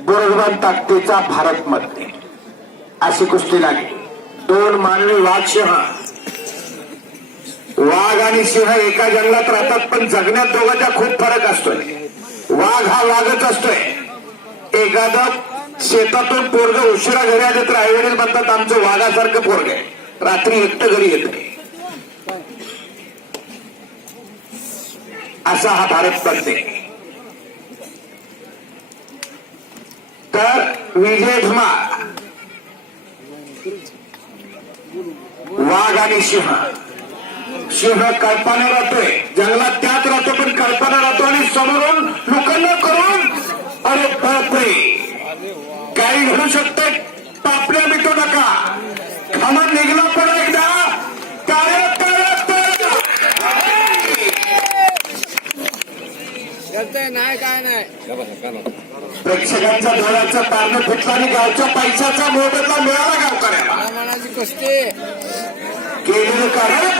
बुरजबन ताकदीचा भारत मध्ये अशी कुस्ती लागली. दोन मानवी वाघ सिंह. वाघ आणि सिंह एका जंगलात राहतात पण जगण्यात दोघांचा खूप फरक असतोय. वाघ हा वाघच असतोय. एखादा शेतातून पोरग उशिरा घरी आले तर आईवडील म्हणतात आमचं वाघासारखं पोरग आहे. रात्री एकटं घरी येत असा हा भारत पडते तर विजय धुमा वाघ आणि सिंह. सिंह कल्पना राहतोय जंगलात त्यात राहतो पण कल्पना राहतो आणि समोरून लोकांना करून अरे बापरे काही घडू शकते करते नाही काय नाही? प्रेक्षकांच्या डोळ्याचं पारणं गावच्या पैशाचा मोबदला मिळाला गावकऱ्याला. मनाची कुस्ती. केलेलं कारण